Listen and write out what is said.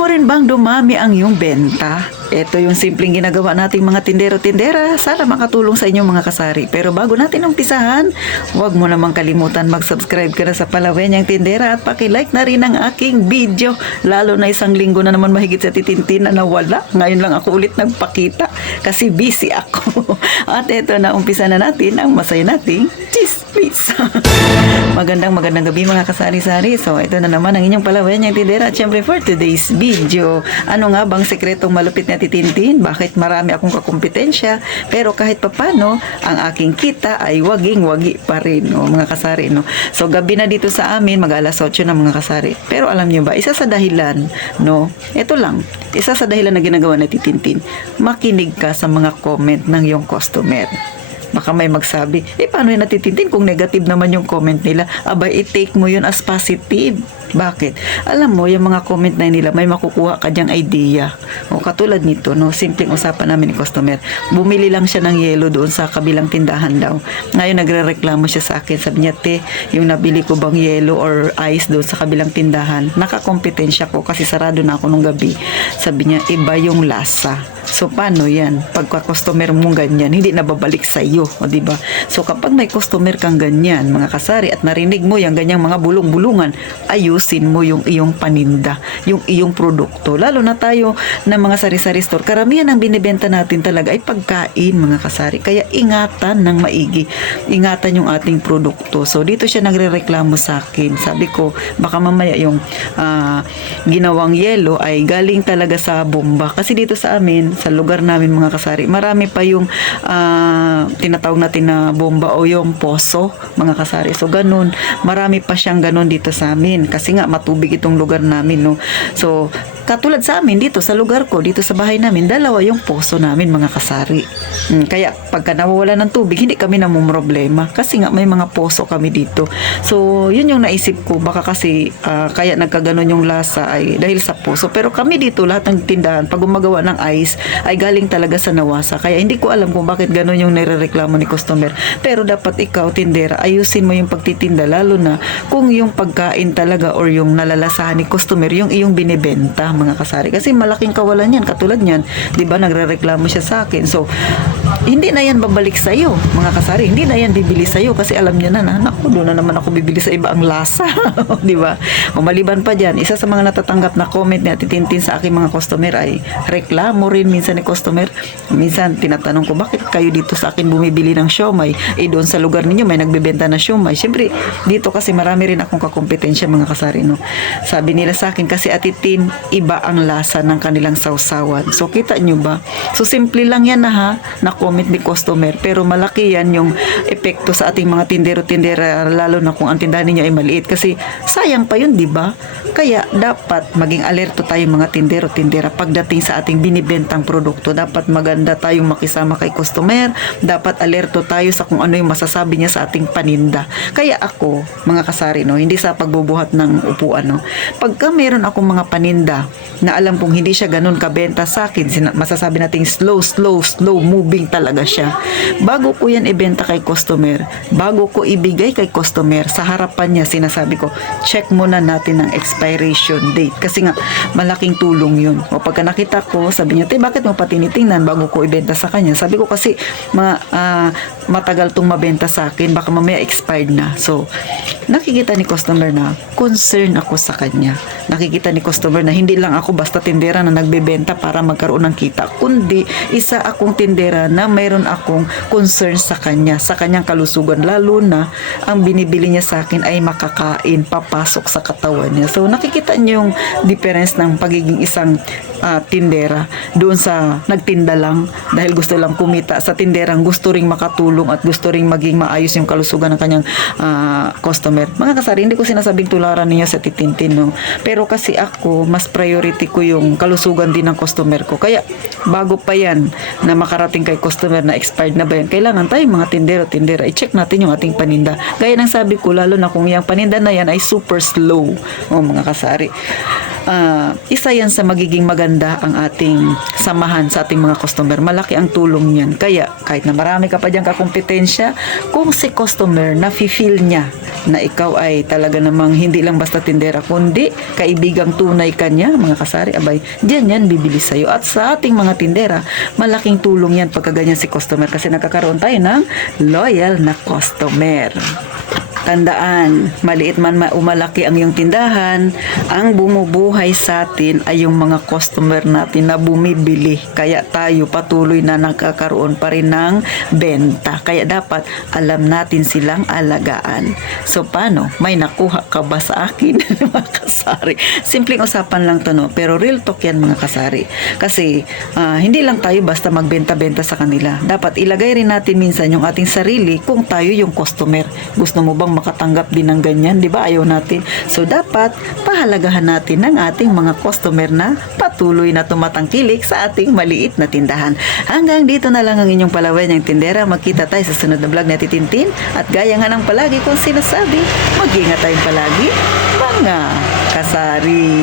mo rin bang dumami ang iyong benta? Ito yung simpleng ginagawa nating mga tindero-tindera. Sana makatulong sa inyong mga kasari. Pero bago natin umpisahan, huwag mo namang kalimutan mag-subscribe ka na sa Palawenyang Tindera at paki-like na rin ang aking video. Lalo na isang linggo na naman mahigit sa titintin na nawala. Ngayon lang ako ulit nagpakita kasi busy ako. At ito na, umpisa na natin ang masaya nating chismis. Magandang gabi mga kasari-sari. So ito na naman ang inyong Palawenyang Tindera. At syempre for today's video, ano nga bang sekretong malupit na titintin? Bakit marami akong kakumpetensya pero kahit papano ang aking kita ay waging-wagi pa rin, no, mga kasari, no? So gabi na dito sa amin, mag-alas 8 na mga kasari. Pero alam niyo ba, isa sa dahilan, no, ito lang, isa sa dahilan na ginagawa na titintin, makinig ka sa mga comment ng iyong customer. Baka may magsabi, paano yung natitintin kung negative naman yung comment nila? Abay, i-take mo yun as positive. Bakit? Alam mo, yung mga comment na nila, may makukuha ka dyang idea. O katulad nito, no, simpleng usapan namin ni customer. Bumili lang siya ng yelo doon sa kabilang tindahan daw. Ngayon, nagre-reklamo siya sa akin. Sabi niya, yung nabili ko bang yelo or ice doon sa kabilang tindahan, nakakompetensya ko kasi sarado na ako nung gabi. Sabi niya, iba yung lasa. So, paano yan? Pagka-customer mong ganyan, hindi nababalik sa iyo. O, diba? So, kapag may customer kang ganyan, mga kasari, at narinig mo yung ganyang mga bulong-bulungan, ayusin mo yung iyong paninda, yung iyong produkto. Lalo na tayo na mga sari-sari store, karamihan ang binibenta natin talaga ay pagkain, mga kasari. Kaya ingatan ng maigi. Ingatan yung ating produkto. So, dito siya nagre-reklamo sa akin. Sabi ko, baka mamaya yung ginawang yelo ay galing talaga sa bomba. Kasi dito sa amin, sa lugar namin mga kasari, marami pa yung tinatawag natin na bomba o yung poso, mga kasari. So, ganun. Marami pa siyang ganun dito sa amin. Kasi nga, matubig itong lugar namin, no? So, katulad sa amin, dito sa lugar ko, dito sa bahay namin, dalawa yung poso namin, mga kasari. Kaya, pagka nawawala ng tubig, hindi kami namumroblema. Kasi nga, may mga poso kami dito. So, yun yung naisip ko. Baka kasi, kaya nagkaganon yung lasa ay dahil sa poso. Pero kami dito, lahat ng tindahan, pag gumagawa ng ice, ay galing talaga sa nawasa. Kaya, hindi ko alam kung bakit ganon yung nirereklamo ni customer. Pero, dapat ikaw, tindera, ayusin mo yung pagtitinda, lalo na kung yung pagkain talaga or yung nalalasahan ni customer, yung iyong binibenta, mga kasari. Kasi malaking kawalan yan. Katulad yan, di ba, nagre-reklamo siya sa akin. So, hindi na yan babalik sa iyo, mga kasari. Hindi na yan bibili sa iyo kasi alam niya na, naku, doon na naman ako bibili sa iba ang lasa. Di ba? O maliban pa dyan, isa sa mga natatanggap na comment na titintin sa aking mga customer ay reklamo rin minsan ni customer. Minsan, tinatanong ko, bakit kayo dito sa akin bumibili ng siomay? Doon sa lugar ninyo may nagbebenta na siomay. Siyempre, dito kasi marami rin akong kakumpetensya, mga kasari, no? Sabi nila sa akin, kasi atitin, iba ang lasa ng kanilang sausawan. So, kita nyo ba? So, simple lang yan na comment ni customer. Pero malaki yan yung epekto sa ating mga tindero-tindera, lalo na kung ang tindahan ninyo ay maliit. Kasi, sayang pa yun, di ba? Kaya, dapat maging alerto tayo mga tindero-tindera pagdating sa ating binibentang produkto. Dapat maganda tayong makisama kay customer. Dapat alerto tayo sa kung ano yung masasabi niya sa ating paninda. Kaya ako, mga kasari, no, hindi sa pagbubuhat ng upuan, no, pagka meron akong mga paninda na alam kong hindi siya ganun kabenta sa akin, masasabi nating slow moving talaga siya, bago ko yan ibenta kay customer, bago ko ibigay kay customer, sa harapan niya sinasabi ko, check muna natin ang expiration date, kasi nga malaking tulong yun. O pagka nakita ko, sabi niya, bakit mo pa tinitingnan bago ko ibenta sa kanya? Sabi ko kasi matagal tong mabenta sa akin, baka mamaya expired na. So, nakikita ni customer na concern ako sa kanya. Nakikita ni customer na hindi lang ako basta tindera na nagbebenta para magkaroon ng kita, kundi isa akong tindera na mayroon akong concern sa kanya, sa kanyang kalusugan, lalo na ang binibili niya sa akin ay makakain, papasok sa katawan niya. So, nakikita niyo yung difference ng pagiging isang tindera doon sa nagtinda lang dahil gusto lang kumita, sa tinderang gusto ring makatulong at gusto ring maging maayos yung kalusugan ng kanyang customer. Mga kasari, hindi ko sinasabing tularan niya sa titintin, no? Pero kasi ako, mas priority ko yung kalusugan din ng customer ko. Kaya, bago pa yan na makarating kay customer na expired na ba yan, kailangan tayo mga tindera, i-check natin yung ating paninda. Gaya ng sabi ko, lalo na kung yung paninda na yan ay super slow, mga kasari. isa yan sa magiging maganda ang ating samahan sa ating mga customer. Malaki ang tulong niyan. Kaya kahit na marami ka pa diyang kakumpetensya, kung si customer na-feel niya na ikaw ay talaga namang hindi lang basta tindera, kundi kaibigang tunay ka niya, mga kasari, abay, diyan yan bibili sa'yo. At sa ating mga tindera, malaking tulong yan pagka ganyan si customer kasi nagkakaroon tayo ng loyal na customer. Tandaan, maliit man umalaki ang iyong tindahan, ang bumubuhay sa atin ay yung mga customer natin na bumibili. Kaya tayo patuloy na nakakaroon pa rin ng benta. Kaya dapat alam natin silang alagaan. So paano? May nakuha ka ba sa akin, mga kasari? Simpleng usapan lang to, no? Pero real talk yan, mga kasari. Kasi hindi lang tayo basta magbenta-benta sa kanila. Dapat ilagay rin natin minsan yung ating sarili kung tayo yung customer. Gusto mo bang makatanggap din ng ganyan, di ba? Ayaw natin. So, dapat pahalagahan natin ng ating mga customer na patuloy na tumatangkilik sa ating maliit na tindahan. Hanggang dito na lang ang inyong palawan ng tindera. Magkita tayo sa sunod na vlog na Titintin. At gaya nga ng palagi kong sinasabi, mag-ingat tayong palagi, mga kasari.